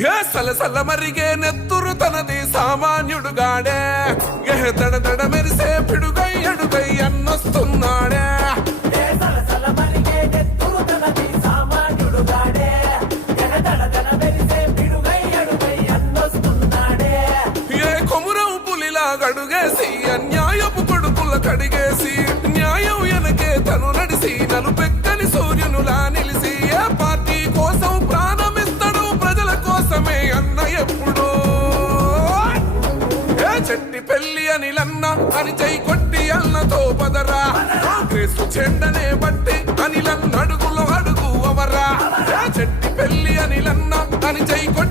ఏ సలసల మరిగే నెత్తురు తనది సామాన్యుడుగాడే ఏ దడ దడ మెరిసే పిడుగై అడుగై అన్నొస్తున్నాడే ఏ కొమురం పులిలా గడుగేసి అన్యాయపు కొడుకుల కడిగేసి న్యాయం వెనకే తను నడిసి నలుపెక్కని సూర్యునులా నిలిసి ఏ పార్టీ కోసం ప్రాణమిస్తాడు ప్రజల కోసమే అన్న ఎప్పుడు ఏ చెట్టి పెళ్లి అనిలన్న అని చై కొట్టి అన్నతో పదరా కాంగ్రెస్ చెండనే బట్టి అనిలన్న అడుగులో అడుగు అవరా ఏ చెట్టి పెళ్లి అనిలన్న అని చై కొట్టి